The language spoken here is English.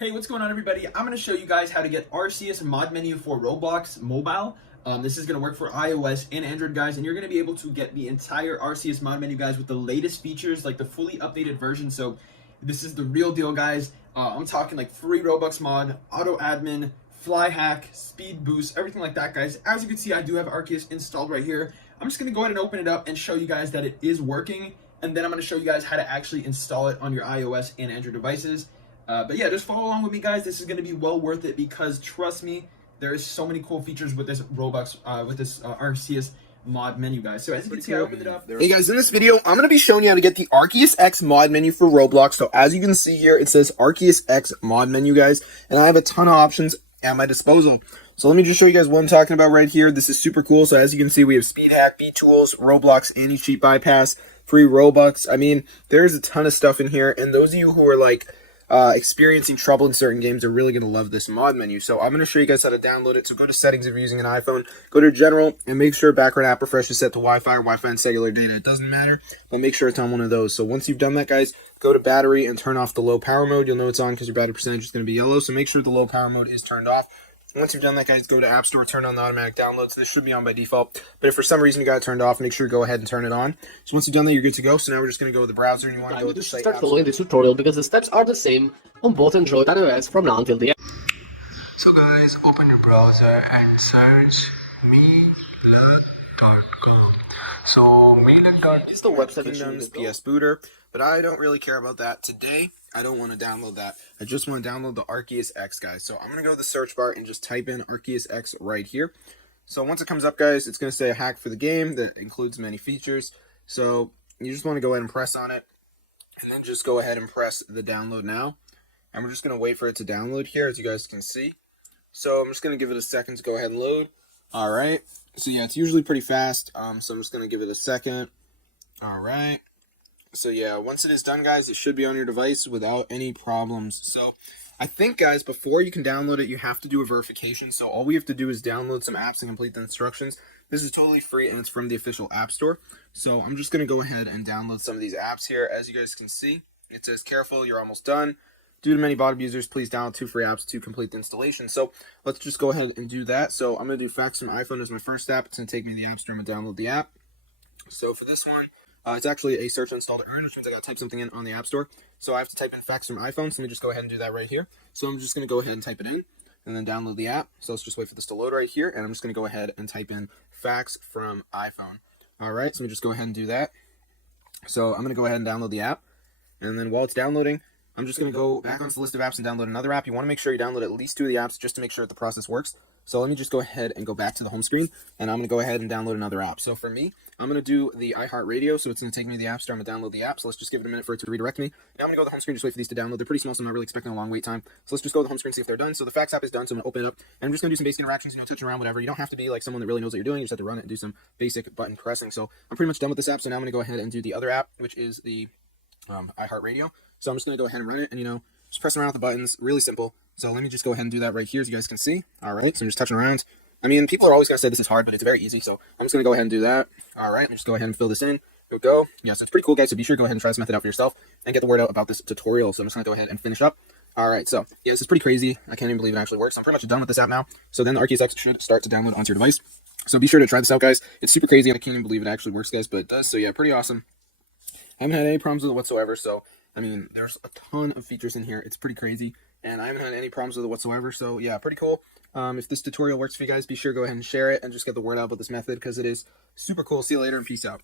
Hey, what's going on, everybody? I'm going to show you guys how to get Arceus Mod Menu for Roblox Mobile. This is going to work for iOS and Android, guys, and you're going to be able to get the entire Arceus Mod Menu, guys, with the latest features, like the fully updated version. So this is the real deal, guys. I'm talking like free Roblox mod, auto admin, fly hack, speed boost, everything like that, guys. As you can see, I do have Arceus installed right here. I'm just going to go ahead and open it up and show you guys that it is working, and then I'm going to show you guys how to actually install it on your iOS and Android devices. But yeah, just follow along with me, guys. This is going to be well worth it because trust me, there is so many cool features with this Arceus mod menu, guys. So as you can see, I opened it up. Hey guys, in this video, I'm going to be showing you how to get the Arceus X mod menu for Roblox. So as you can see here, it says Arceus X mod menu, guys, and I have a ton of options at my disposal. So let me just show you guys what I'm talking about right here. This is super cool. So as you can see, we have speed hack, beat tools, Roblox anti-cheat bypass, free Robux. I mean, there's a ton of stuff in here, and those of you who are like experiencing trouble in certain games are really going to love this mod menu. So I'm going to show you guys how to download it. So go to settings if you're using an iPhone, go to general, and make sure background app refresh is set to Wi-Fi or Wi-Fi and cellular data. It doesn't matter, but make sure it's on one of those. So once you've done that, guys, go to battery and turn off the low power mode. You'll know it's on because your battery percentage is going to be yellow. So make sure the low power mode is turned off. Once you've done that, guys, go to App Store, turn on the automatic downloads. This should be on by default, but if for some reason you got it turned off, make sure you go ahead and turn it on. So once you've done that, you're good to go. So now we're just going to go with the browser, and you want to go with the site. Start following this tutorial because the steps are the same on both Android and iOS from now until the end. So guys, open your browser and search meluck.com. So meluck.com is the website that down this PS Booter, but I don't really care about that today. I don't want to download that. I just want to download the Arceus X, guys. So I'm going to go to the search bar and just type in Arceus X right here. So once it comes up, guys, it's going to say a hack for the game that includes many features. So you just want to go ahead and press on it, and then just go ahead and press the download now. And we're just going to wait for it to download here, as you guys can see. So I'm just going to give it a second to go ahead and load. All right. So yeah, it's usually pretty fast. So I'm just going to give it a second. All right. So yeah, once it is done, guys, it should be on your device without any problems. So I think, guys, before you can download it, you have to do a verification. So all we have to do is download some apps and complete the instructions. This is totally free, and it's from the official App Store. So I'm just going to go ahead and download some of these apps here. As you guys can see, it says, careful, you're almost done. Due to many bot abusers, please download 2 free apps to complete the installation. So let's just go ahead and do that. So I'm going to do Facts from iPhone as my first app. It's going to take me to the App Store. I'm going to download the app. So for this one, it's actually a search install to earn, which means I got to type something in on the App Store. So I have to type in Facts from iPhone. So let me just go ahead and do that right here. So I'm just going to go ahead and type it in and then download the app. So let's just wait for this to load right here. And I'm just going to go ahead and type in Facts from iPhone. All right, so let me just go ahead and do that. So I'm going to go ahead and download the app. And then while it's downloading, I'm just going to go back onto the list of apps and download another app. You want to make sure you download at least 2 of the apps just to make sure that the process works. So let me just go ahead and go back to the home screen, and I'm going to go ahead and download another app. So for me, I'm going to do the iHeartRadio, so it's going to take me to the App Store. I'm going to download the app, so let's just give it a minute for it to redirect me. Now I'm going to go to the home screen, just wait for these to download. They're pretty small, so I'm not really expecting a long wait time. So let's just go to the home screen, see if they're done. So the Facts app is done, so I'm going to open it up, and I'm just going to do some basic interactions, touching around, whatever. You don't have to be like someone that really knows what you're doing. You just have to run it and do some basic button pressing. So I'm pretty much done with this app, so now I'm going to go ahead and do the other app, which is the iHeartRadio. So I'm just going to go ahead and run it, and just pressing around with the buttons, really simple. So let me just go ahead and do that right here, as you guys can see. All right, so I'm just touching around. I mean, people are always going to say this is hard, but it's very easy. So I'm just going to go ahead and do that. All right, let me just go ahead and fill this in. Here we go. Yeah, so it's pretty cool, guys. So be sure to go ahead and try this method out for yourself and get the word out about this tutorial. So I'm just going to go ahead and finish up. All right, so yeah, this is pretty crazy. I can't even believe it actually works. I'm pretty much done with this app now. So then the Arceus X should start to download onto your device. So be sure to try this out, guys. It's super crazy, and I can't even believe it actually works, guys, but it does. So yeah, pretty awesome. I haven't had any problems with it whatsoever. So I mean, there's a ton of features in here. It's pretty crazy, and I haven't had any problems with it whatsoever. So yeah, pretty cool. If this tutorial works for you guys, be sure to go ahead and share it and just get the word out about this method because it is super cool. See you later, and peace out.